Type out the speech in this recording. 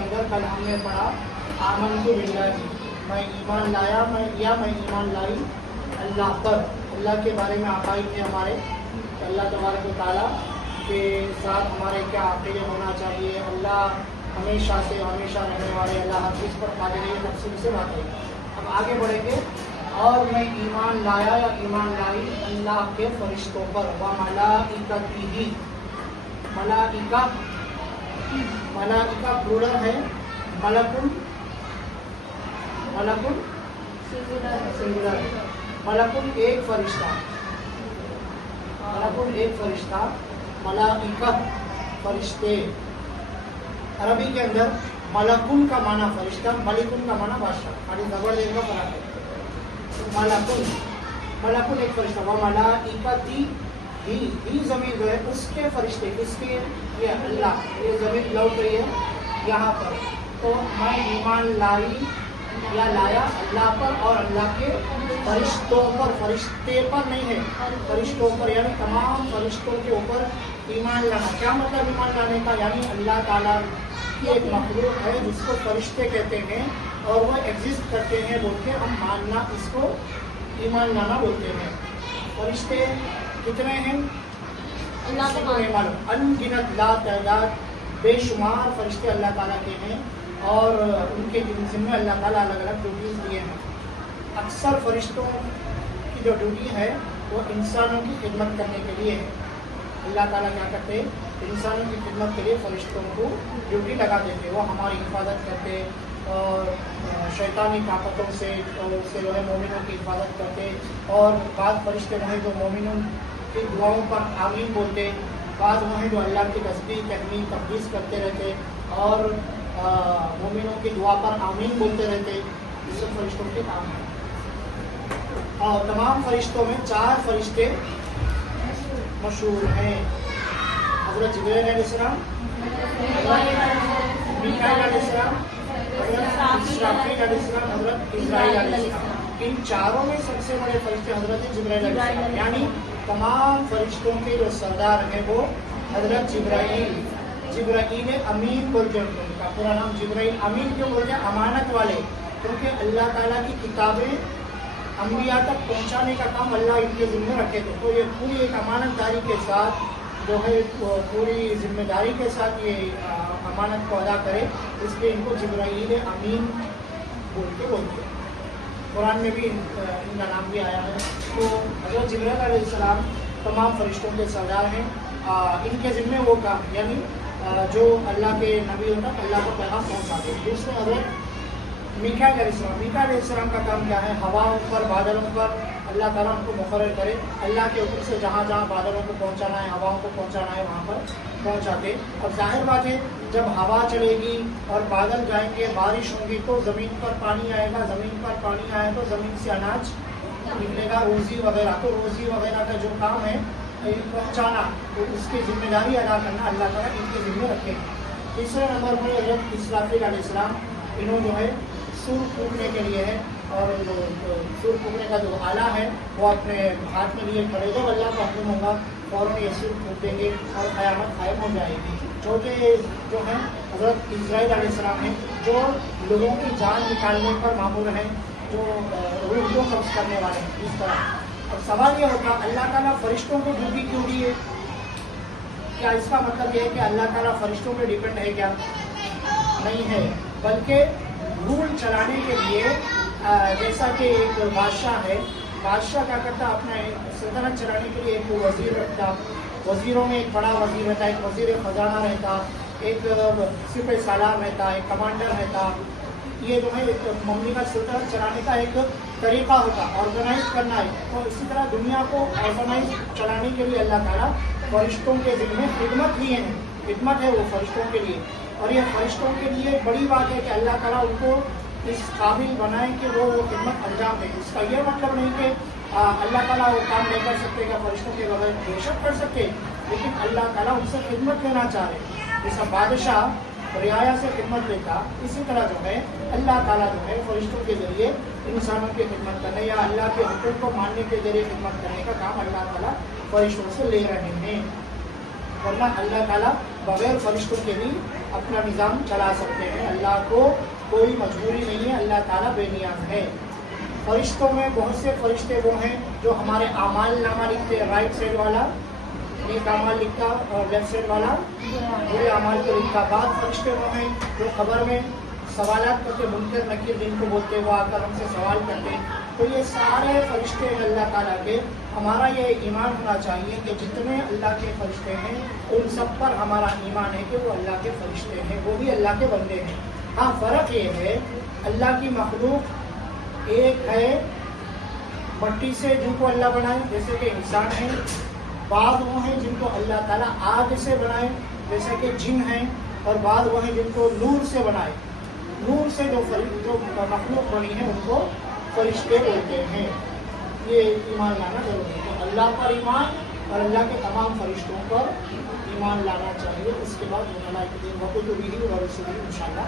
اندر کل ہم نے پڑھا آمنتو باللہ، میں ایمان لایا، میں ایمان لائی اللہ پر. اللہ کے بارے میں عقائد ہیں ہمارے کہ اللہ تبارک و تعالیٰ کے ساتھ ہمارے کیا عقیدے ہونا چاہیے. اللہ ہمیشہ سے ہمیشہ رہنے والے، اللہ ہر چیز پر قادر ہے، تفصیل سے بات ہے. اب آگے بڑھیں گے. اور میں ایمان لایا یا ایمان لائی اللہ کے فرشتوں پر. وملائکتہ، ملائکہ پلورل ہے، ملکن سنگولر، ملکن ایک فرشتہ، ملائکہ فرشتے. عربی کے اندر ملکن کا معنی فرشتہ، ملکن کا معنی بادشاہ، خالی زبر دینے کا فرق ہے. ملکن ایک فرشتہ. وملائکتی، ہی زمین جو ہے اس کے فرشتے، کس کے؟ یہ اللہ. یہ زمین لوٹ رہی ہے یہاں پر. تو میں ایمان لایا اللہ پر اور اللہ کے فرشتوں پر. فرشتے پر نہیں ہے، فرشتوں پر، یعنی تمام فرشتوں کے اوپر ایمان لانا. کیا مطلب ایمان لانے کا؟ یعنی اللہ تعالیٰ کی ایک مخلوق ہے جس کو فرشتے کہتے ہیں اور وہ ایگزسٹ کرتے ہیں بول کے ہم ماننا، اس کو ایمان لانا بولتے ہیں. فرشتے کتنے ہیں؟ اللہ کو معلوم. انگنت لا تعداد، بے شمار فرشتے اللہ تعالیٰ کے ہیں اور ان کے ذمہ اللہ تعالیٰ الگ الگ ڈیوٹیز دیے ہیں. اکثر فرشتوں کی جو ڈیوٹی ہے وہ انسانوں کی خدمت کرنے کے لیے ہے. اللہ تعالیٰ کیا کرتے ہیں؟ انسانوں کی خدمت کے لیے فرشتوں کو ڈیوٹی لگا دیتے. وہ ہماری حفاظت کرتے اور شیطانی طاقتوں سے جو ہے مومنوں کی حفاظت کرتے. اور بعض فرشتے وہ ہیں جو مومنوں کی دعاؤں پر آمین بولتے، بعض وہ ہیں جو اللہ کی تصدیق تحمید تقدیس کرتے رہتے اور مومنوں کی دعا پر آمین بولتے رہتے. یہ سب فرشتوں کے کام ہیں. اور تمام فرشتوں میں 4 فرشتے مشہور ہیں. حضرت جبرائیل علیہ السلام، میکائیل علیہ السلام، حضرت اسرافیل علیہ السلام، حضرت اسرائیل علیہ السلام. ان چاروں میں سب سے بڑے فرشتے حضرت جبرائیل علیہ السلام، یعنی تمام فرشتوں کے جو سردار ہیں وہ حضرت جبرائیل امین بولتے ہیں. ان کا پورا نام جبرائیل امین کیوں بولتے ہیں؟ امانت والے. کیونکہ اللہ تعالیٰ کی کتابیں انبیاء تک پہنچانے کا کام اللہ ان کے ذمہ رکھے تھے. تو یہ پوری ایک امانت داری کے ساتھ جو ہے پوری ذمہ داری کے ساتھ یہ امانت کو ادا کرے، اس لیے ان کو جبرائیل امین بولتے ہیں. قرآن میں بھی ان کا نام بھی آیا ہے. تو حضرت جبرائیل علیہ السلام تمام فرشتوں کے سردار ہیں. ان کے ذمہ وہ کام یعنی جو اللہ کے نبی ہوتا ہے اللہ کو پیغام پہنچاتے. دوسرے حضرت میکائیل علیہ السلام کا کام کیا ہے؟ ہواؤں پر، بادلوں پر اللہ تعالیٰ ان کو مقرر کرے. اللہ کے حکم سے جہاں جہاں بادلوں کو پہنچانا ہے، ہواؤں کو پہنچانا ہے، وہاں پر پہنچاتے. اور ظاہر بات ہے جب ہوا چلے گی اور بادل جائیں گے، بارش ہوگی تو زمین پر پانی آئے گا. زمین پر پانی آئے تو زمین سے اناج نکلے گا، روزی وغیرہ. تو روزی وغیرہ کا جو کام ہے پہنچانا، تو اس کی ذمہ داری ادا کرنا اللہ تعالیٰ ان کے ذمہ رکھے. تیسرے نمبر پر حضرت اسرافیل علیہ السلام. انہوں جو ہے سور پھونکنے کے لیے ہے اور سور پھونکنے کا جو آلہ ہے وہ اپنے ہاتھ میں لیے کھڑے. جب اللہ کا حکم ہوگا فوراً یہ سور پھونک دیں گے اور قیامت قائم ہو جائے گی. چوتھے جو ہیں حضرت اسرائیل علیہ السلام ہیں جو لوگوں کی جان نکالنے پر مامور ہیں، جو روح کو قبض کرنے والے ہیں. اس طرح اب سوال یہ ہوتا اللہ تعالیٰ فرشتوں کو ڈیوٹی کیوں دی ہے؟ کیا اس کا مطلب یہ ہے کہ اللہ تعالیٰ فرشتوں پہ ڈیپینڈ ہے؟ کیا نہیں ہے، بلکہ رول چلانے کے لیے جیسا کہ ایک بادشاہ ہے، بادشاہ کیا کرتا اپنا سلطنت چلانے کے لیے ایک وزیر رکھتا. وزیروں میں ایک بڑا وزیر رہتا، ایک وزیر خزانہ رہتا، ایک سپہ سالار رہتا، ایک کمانڈر رہتا. یہ جو ہے مملکت سلطنت چلانے کا ایک طریقہ ہوتا، آرگنائز کرنا ہے. تو اسی طرح دنیا کو آرگنائز چلانے کے لیے اللہ تعالیٰ فرشتوں کے ذمہ خدمت لیے ہیں. خدمت ہے وہ فرشتوں کے لیے، اور یہ فرشتوں کے لیے بڑی بات ہے کہ اللہ تعالیٰ ان کو اس قابل بنائے کہ وہ خدمت انجام دے. اس کا یہ مطلب نہیں کہ اللہ تعالیٰ وہ کام نہیں کر سکتے کہ فرشتوں کے بغیر بے شک کر سکتے، لیکن اللہ تعالیٰ ان سے خدمت لینا چاہ رہے. جیسا بادشاہ رعایا سے خدمت لیتا، اسی طرح جو ہے اللہ تعالیٰ جو ہے فرشتوں کے ذریعے انسانوں کی خدمت کرنے یا اللہ کے حکم کو ماننے کے ذریعے خدمت کرنے کا کام اللہ تعالیٰ فرشتوں سے لے رہے ہیں. ورنہ اللہ تعالیٰ بغیر فرشتوں کے بھی اپنا نظام چلا سکتے ہیں. اللہ کو کوئی مجبوری نہیں ہے، اللہ تعالیٰ بے نیاز ہے. فرشتوں میں بہت سے فرشتے وہ ہیں جو ہمارے اعمال نامہ لکھتے ہیں، رائٹ سائڈ والا نیک اعمال لکھتا اور لیفٹ سائڈ والا برے اعمال کو لکھتا. بعض فرشتے وہ ہیں جو خبر میں سوالات کرتے، منکر نکیر جن کو بولتے ہیں، وہ آ کر ہم سے سوال کرتے ہیں. تو یہ سارے فرشتے ہیں اللہ تعالیٰ کے. ہمارا یہ ایمان ہونا چاہیے کہ جتنے اللہ کے فرشتے ہیں ان سب پر ہمارا ایمان ہے کہ وہ اللہ کے فرشتے ہیں، وہ بھی اللہ کے بندے ہیں. ہاں فرق یہ ہے، اللہ کی مخلوق ایک ہے، مٹی سے جن کو اللہ بنائے جیسے کہ انسان ہے. بعض وہ ہیں جن کو اللہ تعالیٰ آگ سے بنائے جیسے کہ جن ہیں، اور بعض وہ ہیں جن کو نور سے بنائے. نور سے جو مخلوق بنی ہے ان کو فرشتے بولتے ہیں. یہ ایمان لانا ضروری ہے. تو اللہ پر ایمان اور اللہ کے تمام فرشتوں پر ایمان لانا چاہیے. اس کے بعد وہ ملائکہ وکتبہ ورسلہ انشاءاللہ